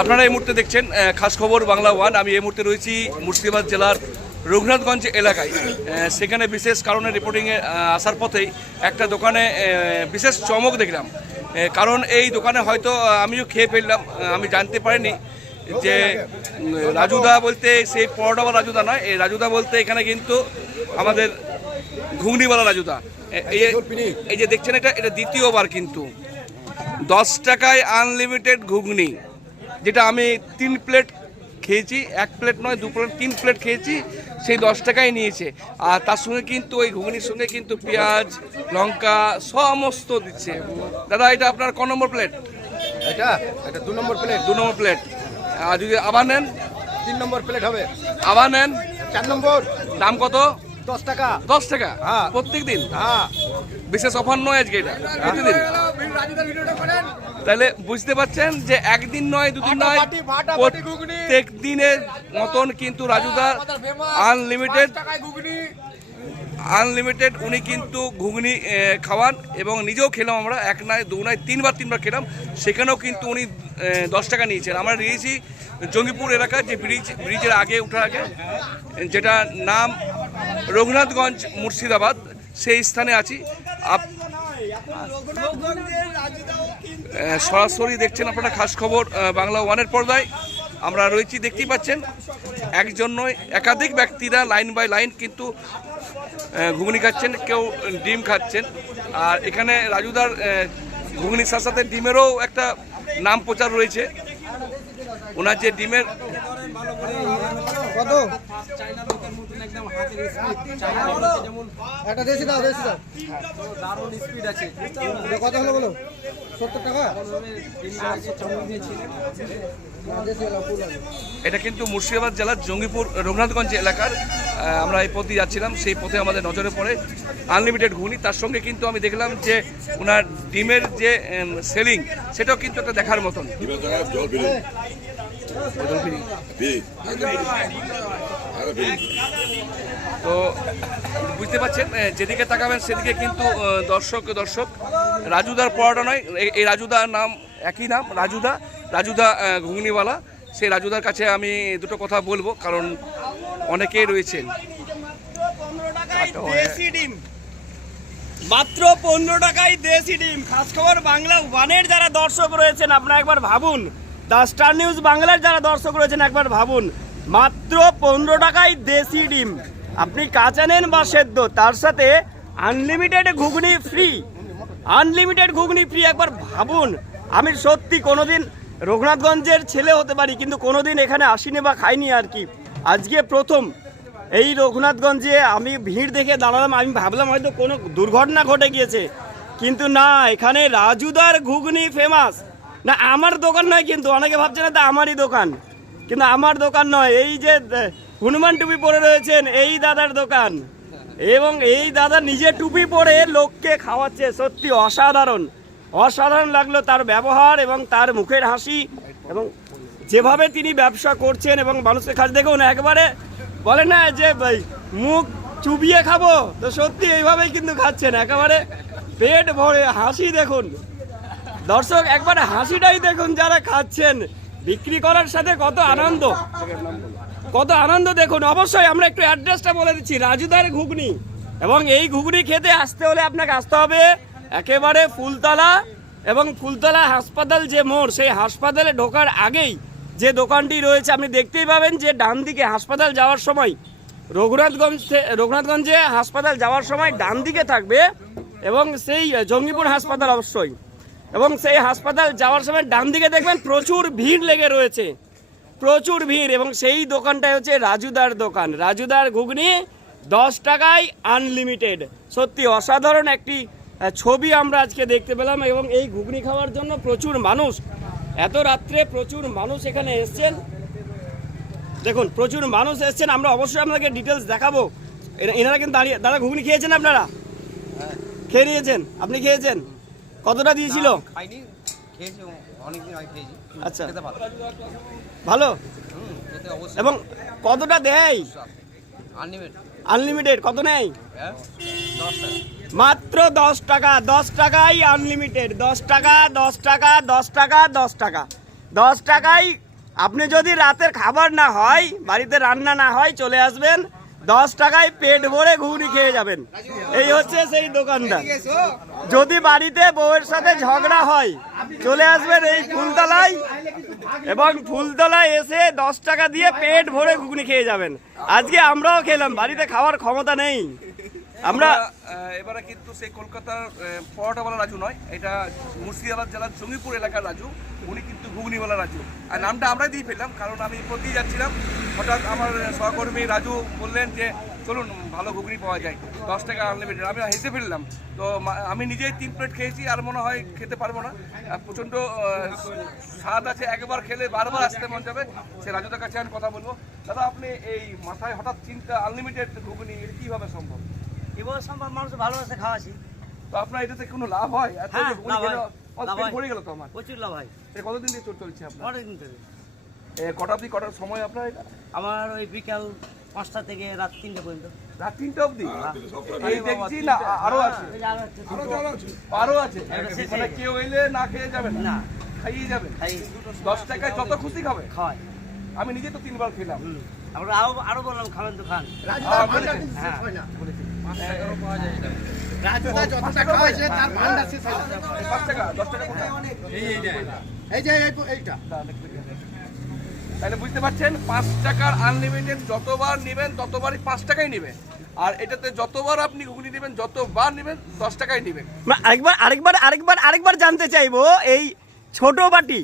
আপনারা এই মুহূর্তে দেখছেন খাস খবর বাংলা ওয়ান। আমি এই মুহূর্তে রয়েছি মুর্শিদাবাদ জেলার রঘুনাথগঞ্জ এলাকায়। সেখানে বিশেষ কারণে রিপোর্টিংয়ে আসার পথেই একটা দোকানে বিশেষ চমক দেখলাম। কারণ এই দোকানে হয়তো আমিও খেয়ে ফেললাম, আমি জানতে পারিনি যে রাজুদা বলতে সেই পরোটাওয়ালা রাজুদা নয়, এই রাজুদা বলতে এখানে কিন্তু আমাদের ঘুগনিওয়ালা রাজুদা। এই যে দেখছেন এটা দ্বিতীয়বার কিন্তু 10 টাকায় আনলিমিটেড ঘুগনি, যেটা আমি 3 প্লেট খেয়েছি, 1 প্লেট নয় 2 প্লেট 3 প্লেট খেয়েছি, সেই 10 টাকায় নিয়েছে। আর তার সঙ্গে কিন্তু ওই ঘুগনির সঙ্গে কিন্তু পেঁয়াজ লঙ্কা সমস্ত দিচ্ছে। দাদা এটা আপনার ক নম্বর প্লেট? এটা 2 নম্বর প্লেট। 2 number plate. আর যদি আবার নেন 3 নম্বর প্লেট হবে। আবার নেন 4 নম্বর। দাম কত? 10 টাকা। 10 টাকা? হ্যাঁ। প্রত্যেক দিন? হ্যাঁ। বিশেষ অফার নয় আজকে, এটা প্রতিদিন। তাহলে বুঝতে পারছেন যে একদিন নয় দুদিন নয়, প্রত্যেক দিনের মতন কিন্তু রাজুদা আনলিমিটেড উনি কিন্তু ঘুগনি খাওয়ান। এবং নিজেও খেলাম আমরা, 1 নয় 2 নয় 3বার খেলাম, সেখানেও কিন্তু উনি 10 টাকা নিয়েছেন। আমরা নিয়েছি জঙ্গিপুর এলাকায়, যে ব্রিজের আগে ওঠার আগে, যেটা নাম রঘুনাথগঞ্জ মুর্শিদাবাদ, সেই স্থানে আছি। সরাসরি দেখছেন আপনারা খাস খবর বাংলা ওয়ানের পর্দায়। আমরা রয়েছি, দেখতেই পাচ্ছেন একজন নয় একাধিক ব্যক্তিরা লাইন বাই লাইন কিন্তু ঘুগনি খাচ্ছেন, কেউ ডিম খাচ্ছেন। আর এখানে রাজুদার ঘুগনির সাথে সাথে ডিমেরও একটা নাম প্রচার রয়েছে। ওনার যে ডিমের কত একটা দেশি দাও, দেশি দাও। দারুণ স্পিড আছে। এটা কত হলো বলো? 70 টাকা। এটা কিন্তু মুর্শিদাবাদ জেলার জঙ্গিপুর রঘুনাথগঞ্জ এলাকার। আমরা এই পথে যাচ্ছিলাম, সেই পথে আমাদের নজরে পড়ে আনলিমিটেড ঘুগনি। তার সঙ্গে কিন্তু আমি দেখলাম যে ওনার ডিমের যে সেলিং, সেটাও কিন্তু একটা দেখার মতন। তো বুঝতে পারছেন, যেদিকে তাকাবেন সেদিকে কিন্তু দর্শক রাজুদার পরোটা নয়, এই রাজুদার নাম একই নাম, রাজুদা ঘুগনিওয়ালা। সেই রাজুদার কাছে আমি দুটো কথা বলবো, কারণ অনেকেই রয়েছেন। মাত্র 15 টাকায় দেশি ডিম। খাস খবর বাংলা ওয়ানের যারা দর্শক রয়েছেন, আপনারা একবার ভাবুন। দ্য স্টার নিউজ বাংলার যারা দর্শক রয়েছেন, একবার ভাবুন, মাত্র 15 টাকায় দেশি ডিম। আপনি কাঁচা নেন বা সেদ্ধ, তার সাথে আনলিমিটেড ঘুগনি ফ্রি। একবার ভাবুন। আমি সত্যি কোনোদিন রঘুনাথগঞ্জের ছেলে হতে পারি, কিন্তু কোনোদিন এখানে আসিনি বা খাইনি আর কি। আজকে প্রথম এই রঘুনাথগঞ্জে আমি ভিড় দেখে দাঁড়ালাম। আমি ভাবলাম হয়তো কোনো দুর্ঘটনা ঘটে গিয়েছে, কিন্তু না, এখানে রাজুদার ঘুগনি ফেমাস। না আমার দোকান নয়, কিন্তু অনেকে ভাবছে না আমারই দোকান, কিন্তু আমার দোকান নয়। এই যে হনুমান টুপি পরে রয়েছেন, এই দাদার দোকান। এবং এই দাদা নিজে টুপি পরে লোককে খাওয়াচ্ছে। সত্যি অসাধারণ লাগলো তার ব্যবহার এবং তার মুখের হাসি, এবং যেভাবে তিনি ব্যবসা করছেন এবং মানুষকে খাচ্ছে। দেখুন, একবারে বলে না যে ভাই মুখ চুবিয়ে খাবো, তো সত্যি এইভাবেই কিন্তু খাচ্ছেন, একেবারে পেট ভরে হাসি। দেখুন দর্শক, একবারে হাসিটাই দেখুন যারা খাচ্ছেন। বিক্রি করার সাথে কত আনন্দ দেখুন। অবশ্যই আমরা একটু অ্যাড্রেসটা বলে দিচ্ছি, রাজুদার ঘুগনি। এবং এই ঘুগনি খেতে আসতে হলে আপনাকে আসতে হবে একেবারে ফুলতলা, এবং ফুলতলা হাসপাতাল যে মোড়, সেই হাসপাতালে ঢোকার আগেই যে দোকানটি রয়েছে, আপনি দেখতেই পাবেন যে ডান দিকে হাসপাতাল যাওয়ার সময়, রঘুনাথগঞ্জে হাসপাতাল যাওয়ার সময় ডান দিকে থাকবে, এবং সেই জঙ্গিপুর হাসপাতাল অবশ্যই, এবং সেই হাসপাতাল যাওয়ার সময় ডান দিকে দেখবেন প্রচুর ভিড় লেগে রয়েছে, প্রচুর ভিড়। এবং সেই দোকানটাই হচ্ছে রাজুদার দোকান। রাজুদার ঘুগনি 10 টাকায় আনলিমিটেড। সত্যি অসাধারণ একটি ছবি আমরা আজকে দেখতে পেলাম। এবং এই ঘুগনি খাওয়ার জন্য প্রচুর মানুষ, এত রাত্রে প্রচুর মানুষ এখানে এসছেন। দেখুন প্রচুর মানুষ এসছেন। আমরা অবশ্যই আপনাদেরকে ডিটেলস দেখাবো। এনারা কিন্তু দাঁড়িয়ে, দাদা ঘুগনি খেয়েছেন আপনারা? খেয়ে নিয়েছেন? আপনি খেয়েছেন? কতটা দিয়েছিল? আচ্ছা, ভালো। এবং কতটা দেয়? আনলিমিটেড কত নেয়? মাত্র 10 টাকা। 10 টাকায় আনলিমিটেড। 10 টাকা। 10 টাকায় আপনি যদি রাতের খাবার না হয়, বাড়িতে রান্না না হয়, চলে আসবেন, 10 টাকায় পেট ভরে ঘুগনি খেয়ে যাবেন। এই হচ্ছে সেই দোকানদার। যদি বাড়িতে বউয়ের সাথে ঝগড়া হয়, চলে আসবেন এই ফুলতলায়, এবং ফুলতলায় এসে 10 টাকা দিয়ে পেট ভরে ঘুগনি খেয়ে যাবেন। আজকে আমরাও খেলাম, বাড়িতে খাওয়ার ক্ষমতা নেই। আমরা এবারে কিন্তু সেই কলকাতার পরোটাওয়ালা রাজু নয়, এটা মুর্শিদাবাদ জেলার জঙ্গিপুর এলাকার রাজু। উনি কিন্তু ঘুগনিওয়ালা রাজু, আর নামটা আমরাই দিয়ে ফেললাম, কারণ আমি প্রতি যাচ্ছিলাম, হঠাৎ আমার সহকর্মী রাজু বললেন যে চলুন ভালো ঘুগনি পাওয়া যায়, 10 টাকা আনলিমিটেড। আমি হেসে ফেললাম। তো আমি নিজেই 3 প্লেট খেয়েছি, আর মনে হয় খেতে পারবো না, প্রচণ্ড স্বাদ আছে, একবার খেলে বারবার আসতে মন যাবে। সে রাজুদার কাছে আমি কথা বলবো। দাদা, আপনি এই মাথায় হঠাৎ চিন্তা আনলিমিটেড ঘুগনি, এটা কীভাবে সম্ভব? এবার সম্ভব, মানুষ ভালোবাসে খাওয়াছি। তো আপনার এটাতে কোনো লাভ হয়? হ্যাঁ, লাভ হয়। পড়ে গেল তো আমার। প্রচুর লাভ হয়। এটা কতদিন দিয়ে চলছে আপনার? অনেকদিন থেকে। কটা অবধি, কটার সময় আপনার এটা? আমার ওই বিকাল 5টা থেকে রাত 3টে পর্যন্ত। রাত 3টা অবধি? এই দেখছি না, আরো আছে? ওই যে আরো হচ্ছে আরো আছে? শেষে। মানে কেউ এলে না খেয়ে যাবেন? না, খাইয়ে যাবেন? খাই 10 টাকায় যত খুশি খাবে। খাওয়াই। আমি নিজে তো 3 বার খেলাম। আমরা আরো বললাম খাবেন তো খান। বলেছেন? হ্যাঁ, রাজুদা যতটা খাওয়াইছে তার ভান্ডার শেষ হয় না। 5 টাকা, 10 টাকা কোথায়? এই যে এইটা তাহলে বুঝতে পারছেন, 5 টাকার আনলিমিটেড, যতবার নেবেন ততবারই 5 টাকাই নেবে। আর এটাতে যতবার আপনি ঘুগনি নেবেন, যতবার নেবেন 10 টাকাই নেবেন। আরেকবার জানতে চাইবো, এই ছোট বাটি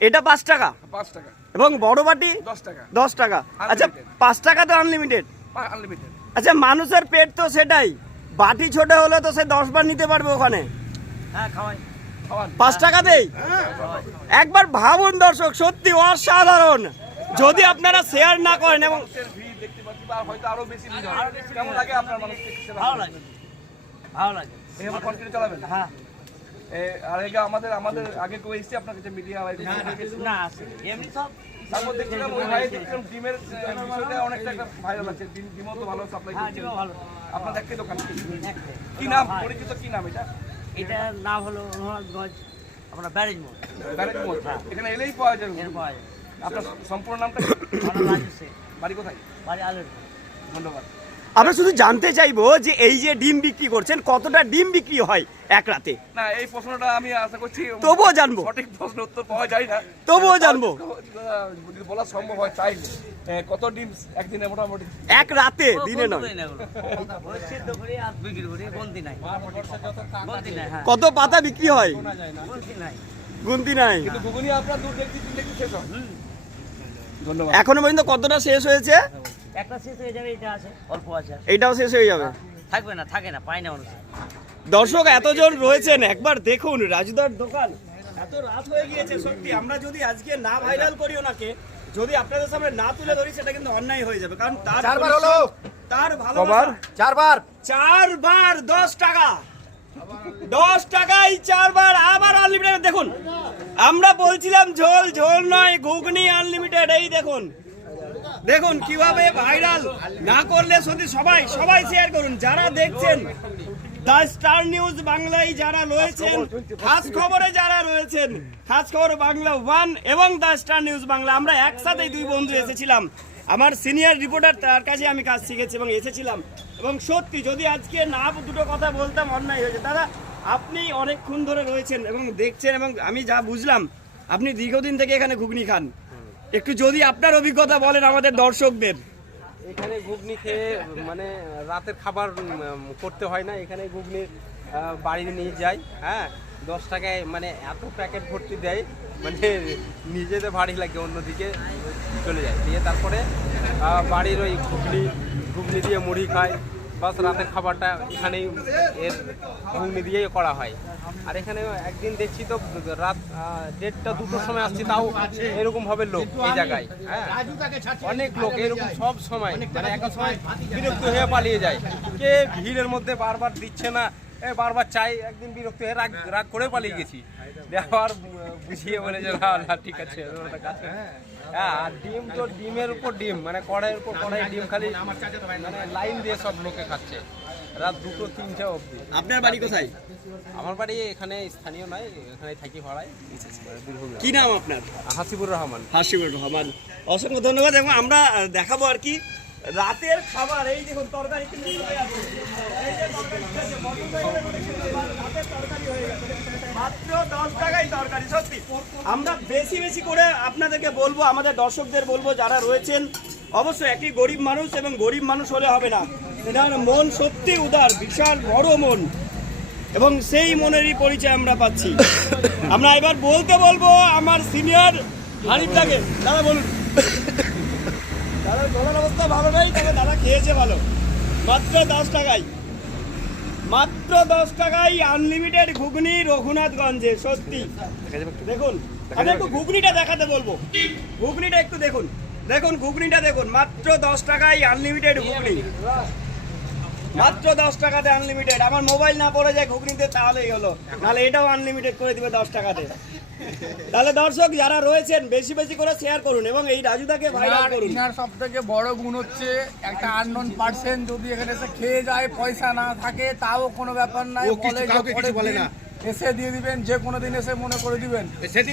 এটা 5 টাকা, 5 টাকা, এবং বড় বাটি 10 টাকা, 10 টাকা। আচ্ছা, 5 টাকা তো আনলিমিটেড। আনলিমিটেড। আচ্ছা, মানুষের পেট তো সেটাই, বাটি ছোট হলে তো সে 10 বার নিতে পারবে ওখানে। হ্যাঁ খাওয়াই। খাওয়ান। 5 টাকাতেই একবার ভাবুন দর্শক, সত্যি অসাধারণ। যদি আপনারা শেয়ার না করেন, এবং মানুষের ভিড় দেখতে পাচ্ছি, বা হয়তো আরো বেশি ভিড় হয়। কেমন লাগে আপনার মানুষকে? ভালো লাগে, ভালো লাগে। এইভাবে কন্টিনিউ চালাবেন? হ্যাঁ। আর এই আমাদের আগে কেউ এসেছে আপনার কাছে, মিডিয়া? না, আছে এমনি সব। তারপর দেখছিলাম ওই ভাই, দেখছিলাম ডিমের বিষয়টা অনেকটা একটা ভাইরাল আছে, ডিমও তো ভালো সাপ্লাই হ্যাঁ, করছে। ডিমও ভালো। আপনার একটাই দোকান? একটাই। কি নাম, হ্যাঁ। পরিচিত কি নাম এটা? এটার নাম হলো রঘুনাথগঞ্জ, আমরা ব্যারেজ মোড়। ব্যারেজ মোড়। এখানে এলেই পাওয়া যাবে। এর পাওয়া যায়। আপনার সম্পূর্ণ নামটা? আমার রাজু শেখ, বাড়ি কোথায়? বাড়ি আলের। ধন্যবাদ। আমরা শুধু জানতে চাইবো যে এই যে ডিম বিক্রি করছেন, কতটা ডিম বিক্রি হয় এক রাতে? না, এই প্রশ্নটা আমি আশা করছি তবুও জানবো, সঠিক প্রশ্ন উত্তর পাওয়া যায় না, তবুও জানবো। যদি বলা সম্ভব হয় চাইলে, কত ডিম একদিনে মোটামুটি? এক রাতে, দিনে নয়। সিদ্ধ করে আর বিক্রি করি, বন্দি নাই। বন্দি নাই, হ্যাঁ। কত পাতা বিক্রি হয়? বন্দি নাই। গুনতি নাই। কিন্তু ঘুগনি আপনার 2 দেখছি 3 দেখছি শেষ হয়। ধন্যবাদ। এখনো পর্যন্ত কতটা শেষ হয়েছে? একটা শেষ হয়ে যাবে, এটা আছে, অল্প আছে। এটাও শেষ হয়ে যাবে। থাকবে না, থাকে না, পাই না মানুষ। দর্শক এতজন রয়েছেন, একবার দেখুন রাজুদার দোকান। এত রাত হয়ে গিয়েছে, সত্যি আমরা যদি আজকে না ভাইরাল করি ওনাকে, যদি আপনাদের সামনে না তুলে ধরি, সেটা কিন্তু অন্যায় হয়ে যাবে। কারণ তার 4 বার হলো, তার ভালোবাসা 4 বার 4 বার 10 টাকা, 10 টাকায় 4 বার আবার আনলিমিটেড। দেখুন, আমরা বলছিলাম ঝোল ঝোল নয়, ঘুগনি আনলিমিটেড। এই দেখুন, দেখুন কিভাবে ভাইরাল না করলে সত্যি সবাই শেয়ার করুন। যারা দেখছেন দ্য স্টার নিউজ বাংলায় যারা রয়েছেন, খাস খবরে যারা রয়েছেন, খাস খবর বাংলা 1 এবং দ্য স্টার নিউজ বাংলা, আমরা একসাথেই 2 বন্ধু এসেছিলাম। আমার সিনিয়র রিপোর্টার, তার কাছে আমি কাজ শিখেছি এবং এসেছিলাম। এবং সত্যি যদি আজকে না দুটো কথা বলতাম, অন্যায় হয়েছে। দাদা, আপনি অনেকক্ষণ ধরে রয়েছেন এবং দেখছেন, এবং আমি যা বুঝলাম আপনি দীর্ঘদিন থেকে এখানে ঘুগনি খান। একটু যদি আপনার অভিজ্ঞতা বলেন আমাদের দর্শকদের। এখানে ঘুগনি খেয়ে মানে রাতের খাবার করতে হয় না, এখানে ঘুগনি বাড়ি নিয়ে যাই। হ্যাঁ, 10 টাকায় মানে এত প্যাকেট ভর্তি দেয়, মানে নিজেদের ভারী লাগে, অন্যদিকে চলে যায়। দিয়ে তারপরে বাড়ির ওই ঘুগনি দিয়ে মুড়ি খায়, বাস রাতের খাবারটা এখানেই এর ঘুগনি দিয়েই করা হয়। আর এখানে একদিন দেখছি তো রাত 1:30-2টোর সময় আসছি, তাও এরকম ভাবে লোক এই জায়গায়। হ্যাঁ, অনেক লোক এরকম সব সময়, মানে একটা সময় বিরক্ত হয়ে পালিয়ে যায়। কে ভিড়ের মধ্যে বারবার দিচ্ছে না, বারবার চাই। একদিন বিরক্ত হয়ে রাগ করে পালিয়ে গেছি। আবার বুঝিয়ে বলে যে না ঠিক আছে। হ্যাঁ, আর ডিম তো ডিমের উপর ডিম, মানে কড়াইয়ের উপর কড়াই ডিম, খালি মানে লাইন দিয়ে সব লোকে খাচ্ছে। রাত 2-3টে অবধি। আপনার বাড়ি কোথায়? আমার বাড়ি এখানে স্থানীয় নয়, এখানে থাকি ভাড়ায়। কি নাম আপনার? হাসিবুর রহমান। হাসিবুর রহমান, অসংখ্য ধন্যবাদ। এবং আমরা দেখাবো আর কি রাতের খাবার। এই দেখুন তরকারি কিন্তু হয়ে আছে। এই যে তরকারি আছে, মটন তরকারি বলে কিন্তু রাতের তরকারি হয়ে গেছে। মাত্র 10 টাকায় তরকারি। সত্যি আমরা বেশি বেশি করে আপনাদেরকে বলবো, আমাদের দর্শকদের বলবো যারা রয়েছেন, অবশ্যই একটি গরিব মানুষ, এবং গরিব মানুষ হলে হবে না, এটার মন সত্যি উদার, বিশাল বড় মন, এবং সেই মনেরই পরিচয় আমরা পাচ্ছি। আমরা এবার বলবো আমার সিনিয়র হানিফদাকে। দাদা বলুন। দাদার গলার অবস্থা ভালো নেই, তবে দাদা খেয়েছে ভালো। মাত্র 10 টাকায়, মাত্র 10 টাকায় আনলিমিটেড ঘুগনি রঘুনাথগঞ্জে। সত্যি দেখুন, আমি একটু ঘুগনিটা দেখাতে বলবো। ঘুগনিটা একটু দেখুন, দেখুন ঘুগনিটা দেখুন, মাত্র 10 টাকায় আনলিমিটেড ঘুগনি, মাত্র 10 টাকাতে আনলিমিটেড। আমার মোবাইল না পড়ে যায় ঘুগনিতে তাহলেই হলো, নাহলে এটাও আনলিমিটেড করে দিবে 10 টাকাতে। তাহলে দর্শক যারা রয়েছেন বেশি বেশি করে শেয়ার করুন এবং এই রাজুদাকে ভাইরাল করুন। ইনার সব থেকে বড় গুণ হচ্ছে একটা আননোন পার্সন যদি এখানে এসে খেয়ে যায়, পয়সা না থাকে তাও কোনো ব্যাপার নাই, বলে যে পরের দিন এসে দিয়ে দিবেন, যে কোনো দিন এসে মনে করে দিবেন।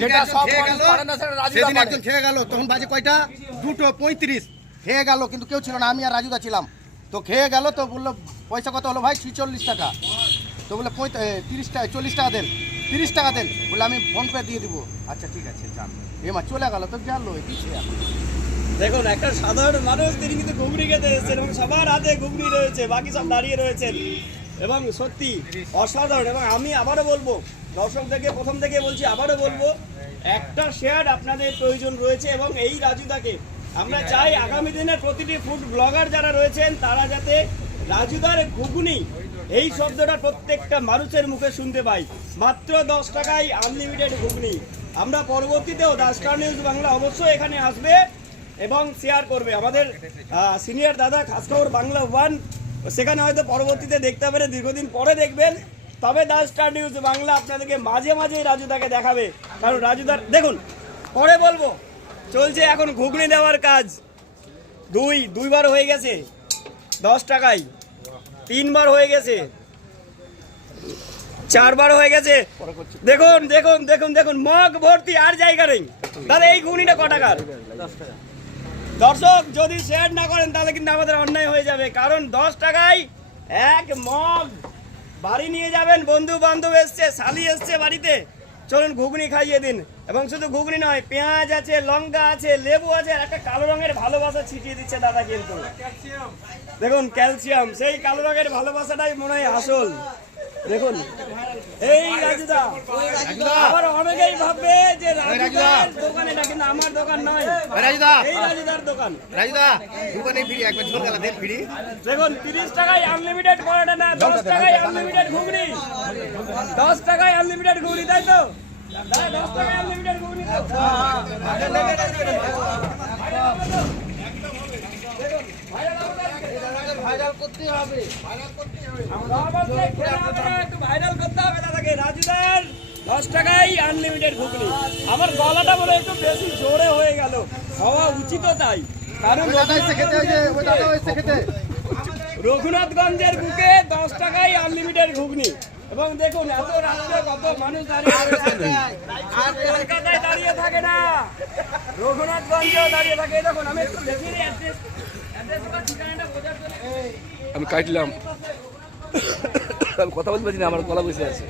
যেটা সব মানুষ পারে না সেটা রাজুদা সেদিন পারে। একজন খেয়ে গেল, তখন বাজে কয়টা? 2:35 খেয়ে গেল, কিন্তু কেউ ছিল না, আমি আর রাজুদা ছিলাম। তো খেয়ে গেল, তো বললো পয়সা কত হলো ভাই? 46 টাকা। তো বলে 30 টাকা, 40 টাকা দেন, 30 টাকা দেন। বলে আমি ফোনপে দিয়ে দিব। আচ্ছা ঠিক আছে যান। এমা চলে গেল, তো জানলো দিচ্ছে এখন। দেখুন একটা সাধারণ মানুষ, তিনি কিন্তু ঘুগনি খেতে এসেছেন এবং সবার হাতে ঘুগনি রয়েছে, বাকি সব দাঁড়িয়ে রয়েছেন, এবং সত্যি অসাধারণ। এবং আমি আবারও বলবো, দর্শকদেরকে প্রথম থেকে বলছি, আবারও বলবো, একটা শেয়ার আপনাদের প্রয়োজন রয়েছে। এবং এই রাজুদাকে আমরা চাই আগামী দিনে প্রতিটি ফুড ব্লগার যারা রয়েছেন তারা যাতে রাজুদার ঘুগনি এই শব্দটা প্রত্যেকটা মানুষের মুখে শুনতে পাই। মাত্র 10 টাকায় আনলিমিটেড ঘুগনি। আমরা পরবর্তীতেও দ্য স্টার নিউজ বাংলা অবশ্যই এখানে আসবে এবং শেয়ার করবে। আমাদের সিনিয়র দাদা খাসখবর বাংলা 1, সেখানে হয়তো পরবর্তীতে দেখতে হবে না, দীর্ঘদিন পরে দেখবেন। তবে দ্য স্টার নিউজ বাংলা আপনাদেরকে মাঝে মাঝে রাজুদাকে দেখাবে, কারণ রাজুদার দেখুন, পরে বলবো, চলছে এখন ঘুগনি দেওয়ার কাজ। দুইবার হয়ে গেছে 10 টাকায়, 3বার হয়ে গেছে, 4বার হয়ে গেছে। দেখুন দেখুন দেখুন দেখুন, মগ ভর্তি, আর জায়গা নেই। দাদা এই ঘুগনিটা ক টাকার? দর্শক যদি শেয়ার না করেন তাহলে কিন্তু আমাদের অন্যায় হয়ে যাবে, কারণ 10 টাকায় এক মগ বাড়ি নিয়ে যাবেন। বন্ধু বান্ধব এসছে, শালি এসছে বাড়িতে, চলুন ঘুগনি খাইয়ে দিন। এবং শুধু ঘুগনি নয়, পেঁয়াজ আছে, লঙ্কা আছে, লেবু আছে, আর একটা কালো রঙের ভালোবাসা ছিটিয়ে দিচ্ছে দাদা। কিন্তু দেখুন ক্যালসিয়াম, সেই কালো রঙের ভালোবাসাটাই মনে হয় আসল। দেখুন এই রাজুদা, আবার অনেকেই ভাববে যে রাজুদার দোকান এটা, কিন্তু আমার দোকান নয়, এই রাজুদার দোকান। রাজুদা দোকানে ফ্রি, একবার ঝোল গেলা দেন ফ্রি। দেখুন 30 টাকায় আনলিমিটেড পরোটা না, 10 টাকায় আনলিমিটেড ঘুগনি, 10 টাকায় আনলিমিটেড ঘুগনি, তাই তো? 10 টাকায় আনলিমিটেড ঘুগনি। ভাইরাল করতে হবে, একটু ভাইরাল করতে হবে দাদাকে। রাজুদার 10 টাকায় আনলিমিটেড ঘুগনি। আমার গলাটা বলে একটু বেশি জোরে হয়ে গেল, হওয়া উচিত তাই, কারণ রঘুনাথগঞ্জের বুকে 10 টাকায় আনলিমিটেড ঘুগনি। এবং দেখুন এত রাত্রে কত মানুষ দাঁড়িয়ে রয়েছে, আর কলকাতায় দাঁড়িয়ে থাকে না, রঘুনাথগঞ্জেও দাঁড়িয়ে থাকে। দেখুন আমি একটু দেখিয়ে দিই অ্যাড্রেস বা ঠিকানাটা বোঝার জন্য। আমি কাটলাম, আমি কথা বলতে পারছি না, আমার গলা বসে আছে।